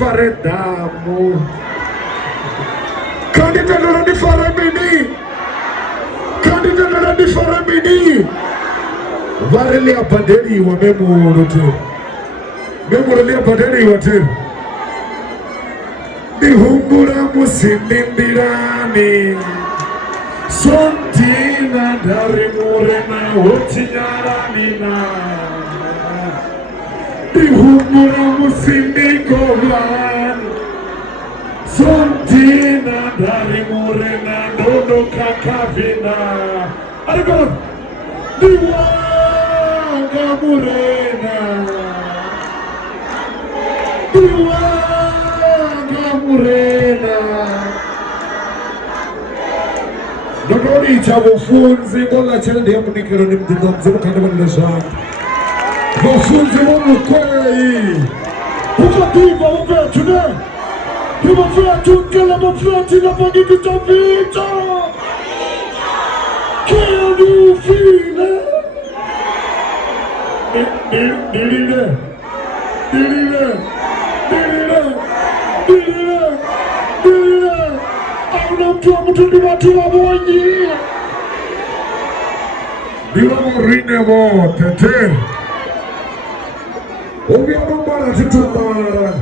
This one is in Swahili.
Fare damu kandida ndoro di fare bini kandida ndoro di fare bini vareli abaderi wa memoro te memoro li abaderi wa te di humbura musimbirani sontina dari morena otinyarani di humbura musindikovan sontina dari morena dodo kakavina arikon di wanga morena di wanga morena dodori chabufunzi bola chele ndiye munikero ni mdinamze mukanda banilesha Wafunzi wamukwei ukatiba uvetune ivavetungela mafetina pagikita vita kianufile dilile auna mtu wa mtu ni watu wa monyi bila morine mo tete Obi abambara titumbara.